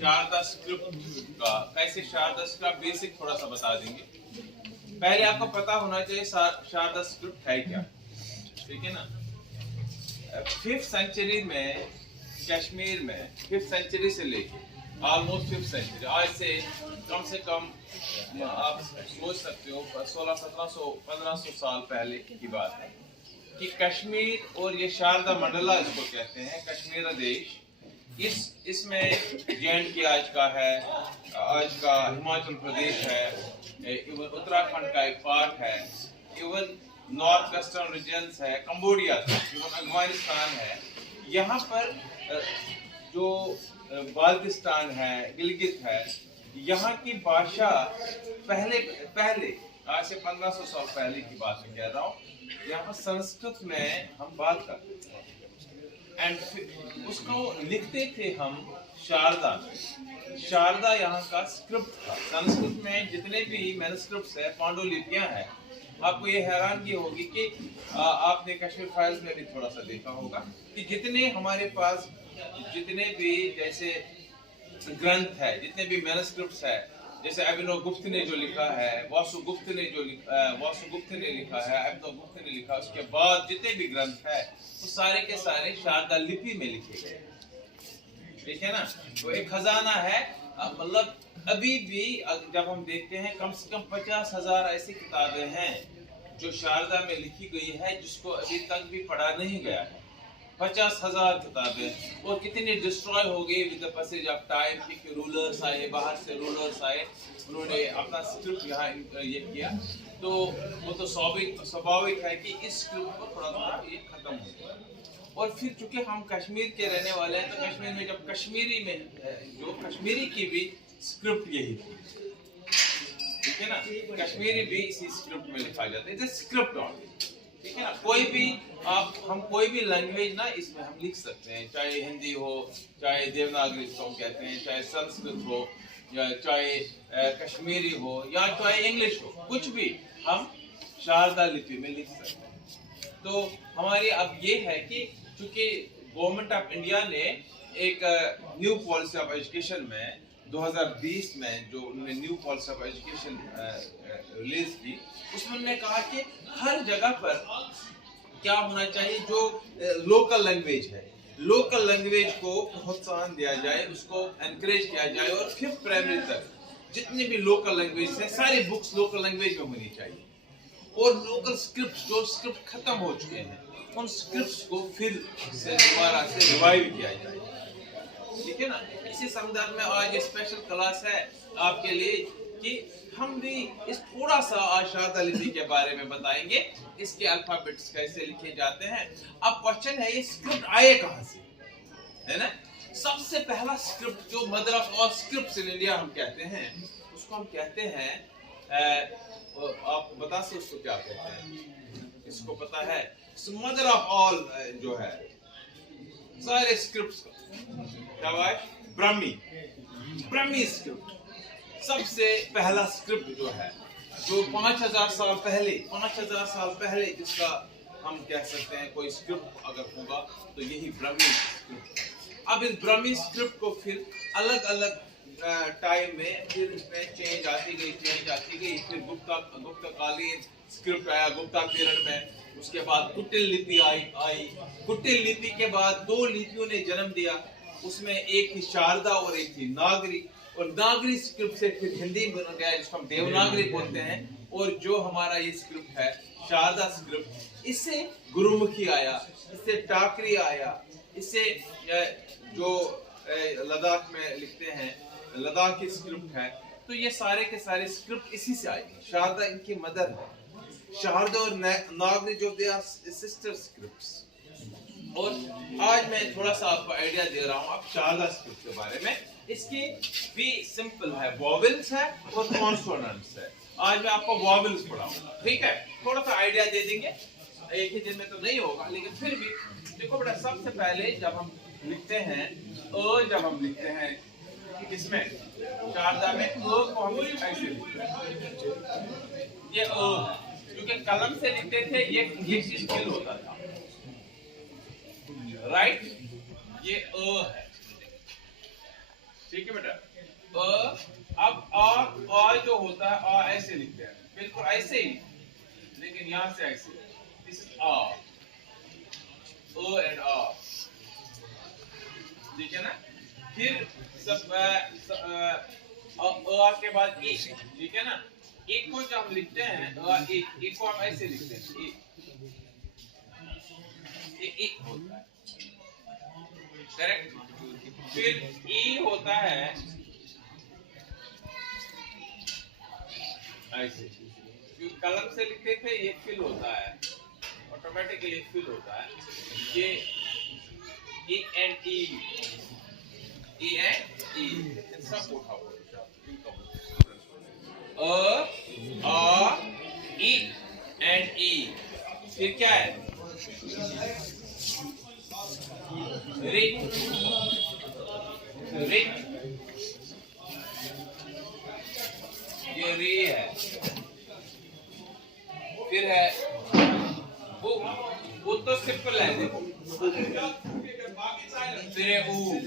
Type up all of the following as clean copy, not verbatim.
Sharda script का कैसे शारदा का बेसिक थोड़ा सा बता देंगे। पहले आपको पता होना चाहिए शारदा स्क्रिप्ट है क्या, ठीक है ना। 5th सेंचुरी में कश्मीर में 5th सेंचुरी से लेके ऑलमोस्ट 5th सेंचुरी, आज से कम आप सोच सकते हो 1600-1700-1500 साल पहले की बात है कि कश्मीर और ये शारदा मंडला इसको कहते हैं, कश्मीर देश, इसमें जे.एंड.के आज का है, आज का हिमाचल प्रदेश है, इवन उत्तराखंड का एक पार्ट है, इवन नॉर्थ वेस्टर्न रीजन्स है, कंबोडिया था, इवन अफगानिस्तान है। यहाँ पर जो बाल्टिस्तान है, गिलगित है, यहाँ की भाषा पहले आज से 1500 साल पहले की बात मैं कह रहा हूँ, यहाँ पर संस्कृत में हम बात करते थे एंड उसको लिखते थे हम शारदा। शारदा यहाँ का स्क्रिप्ट था। संस्कृत में जितने भी मैनुस्क्रिप्ट्स है, पांडुलिपियां हैं, आपको ये हैरानगी होगी कि आपने कश्मीर फाइल्स में भी थोड़ा सा देखा होगा कि जितने हमारे पास जितने भी जैसे ग्रंथ है, जितने भी मैनुस्क्रिप्ट्स है, जैसे अभिनव गुप्त ने जो लिखा है, वासुगुप्त ने लिखा है, अभिनव गुप्त ने लिखा, उसके बाद जितने भी ग्रंथ है वो सारे के सारे शारदा लिपि में लिखे गए, ठीक है ना। तो एक खजाना है, मतलब अभी भी जब हम देखते हैं कम से कम 50,000 ऐसी किताबें हैं जो शारदा में लिखी गई है जिसको अभी तक भी पढ़ा नहीं गया है। 50,000 किताबें, और कितनी डिस्ट्रॉय हो गई with the passage of time कि रूलर्स आए, बाहर से रूलर्स आए, उन्होंने अपना स्क्रिप्ट यहाँ ये किया, तो वो तो स्वाभाविक है कि इस स्क्रिप्ट को थोड़ा थोड़ा ये खत्म हो गया। और फिर चूंकि हम कश्मीर के रहने वाले हैं, तो कश्मीर में जब कश्मीरी में जो कश्मीरी की भी स्क्रिप्ट यही थी, ठीक है ना, कश्मीरी भी इसी स्क्रिप्ट में लिखा जाता है, स्क्रिप्ट ऑनली, ठीक है ना। हम कोई भी लैंग्वेज ना इसमें हम लिख सकते हैं, चाहे हिंदी हो, चाहे देवनागरी जिसको हम कहते हैं, चाहे संस्कृत हो, या चाहे कश्मीरी हो, या चाहे इंग्लिश हो, कुछ भी हम शारदा लिपि में लिख सकते हैं। तो हमारी अब ये है कि चूंकि गवर्नमेंट ऑफ इंडिया ने एक न्यू पॉलिसी ऑफ एजुकेशन में 2020 में जो उन्होंने new policy of education release की, उसमें उन्होंने कहा कि हर जगह पर क्या होना चाहिए, जो लोकल लैंग्वेज है, लोकल लैंग्वेज को प्रोत्साहन दिया जाए, उसको एनकरेज किया जाए, और 5th प्राइमरी तक जितनी भी लोकल लैंग्वेज है सारी बुक्स लोकल लैंग्वेज में होनी चाहिए, और लोकल स्क्रिप्ट्स जो स्क्रिप्ट खत्म हो चुके हैं उन स्क्रिप्ट्स को फिर से दोबारा से रिवाइव किया जाए, ठीक है ना। इसी संदर्भ में आज स्पेशल क्लास है आपके लिए कि हम भी इस थोड़ा सा आज शारदा लिपि के बारे में बताएंगे, इसके अल्फाबेट्स कैसे लिखे जाते हैं। अब क्वेश्चन है, ये स्क्रिप्ट आए कहाँ से, है ना। सबसे पहला स्क्रिप्ट जो mother of all scripts in India हम कहते हैं, उसको हम कहते हैं, आप बता सकते उसको क्या कहते हैं, इसको पता है, मदर ऑफ ऑल जो है सारे स्क्रिप्ट्स का क्या है, ब्राह्मी स्क्रिप्ट सबसे पहला स्क्रिप्ट जो है, जो 5,000 साल पहले जिसका हम कह सकते हैं कोई स्क्रिप्ट अगर होगा तो यही ब्राह्मी स्क्रिप्ट। अब इस ब्राह्मी स्क्रिप्ट को फिर अलग अलग टाइम में फिर इसमें चेंज आती गई, फिर गुप्तकालीन स्क्रिप्ट आया गुप्ता पीरियड में, उसके बाद कुटिल लिपि आई। कुटिल लिपि के बाद 2 लिपियों ने जन्म दिया, उसमें एक थी शारदा और एक थी नागरी, और नागरी स्क्रिप्ट से फिर हिंदी बन गया जिसको हम देवनागरी बोलते हैं, और जो हमारा ये स्क्रिप्ट है शारदा स्क्रिप्ट, इससे गुरुमुखी आया, इससे टाकरी आया, इससे जो लद्दाख में लिखते हैं लद्दाख की स्क्रिप्ट है। तो ये सारे के सारे स्क्रिप्ट इसी से आई। शारदा इनकी मदर है। शारदा और नागरी जो दे आर सिस्टर स्क्रिप्ट्स। और आज मैं थोड़ा सा आपको आइडिया दे रहा हूँ आप शारदा स्क्रिप्ट के बारे में। इसकी भी सिंपल है, वॉवेल्स है और कॉन्सोनेंट्स है। आज मैं आपको वॉवेल्स पढ़ाऊंगा, ठीक है। थोड़ा सा आइडिया दे देंगे, एक ही दिन में तो नहीं होगा, लेकिन फिर भी देखो बेटा, सबसे पहले जब हम लिखते हैं जब हम लिखते हैं इसमें शारदा में को हम ऐसे लिखते हैं, ये है, क्योंकि कलम से लिखते थे, ये स्किल होता था, राइट। ये है, ठीक है बेटा। अब आ जो होता है आ ऐसे लिखते हैं, बिल्कुल ऐसे ही, लेकिन यहां से ऐसे, दिस इज आ, एंड आ, ठीक है ना। फिर सब के बाद ए, ठीक है ना। एक को जो हम लिखते हैं एक को हम ऐसे लिखते हैं, एक होता है, करेक्ट। फिर ई होता है ऐसे, कलम से लिखते थे, ये फिल होता है, ऑटोमेटिकली फिल होता है। ये E and E, E and ई, सब उठाओ, आ ई एंड ई। फिर क्या है, रिट, रिट, ये री है। फिर है वो तो सिंपल है, देखो। फिर है ऊ,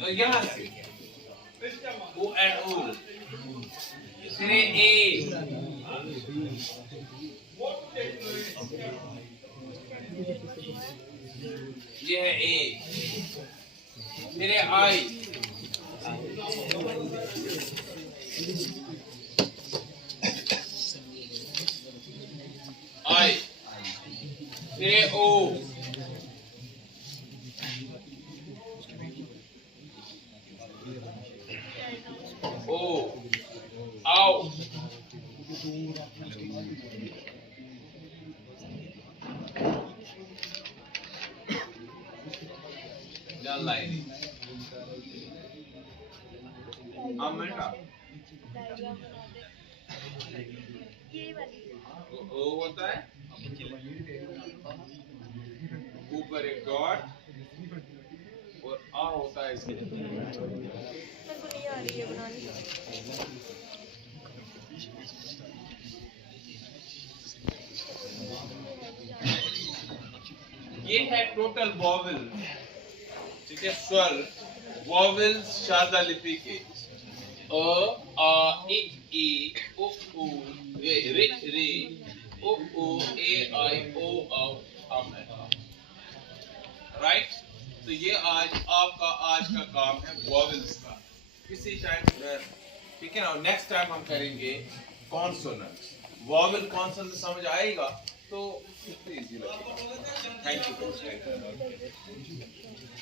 तो यहां से ऊ एंड ऊ। फिर है ए, ये है ए। फिर है आई, आई। फिर है ओ, ओ, आओ। लाइन ओ होता है ऊपर एक डॉट और आ होता है इसके। ये है टोटल वॉवल, ठीक है, स्वर वॉवल्स शारदा लिपि के। अ आ इ ई उ ऊ रे रे रे उ ऊ ए आई ओ औ अम। राइट। तो ये आपका आज का काम है वॉवल्स का। किसी टाइम, ठीक है ना। नेक्स्ट टाइम हम करेंगे कॉन्सोनेंट्स। वॉवल कॉन्सोनेंट समझ आएगा तो इजी लगेगा। Thank you.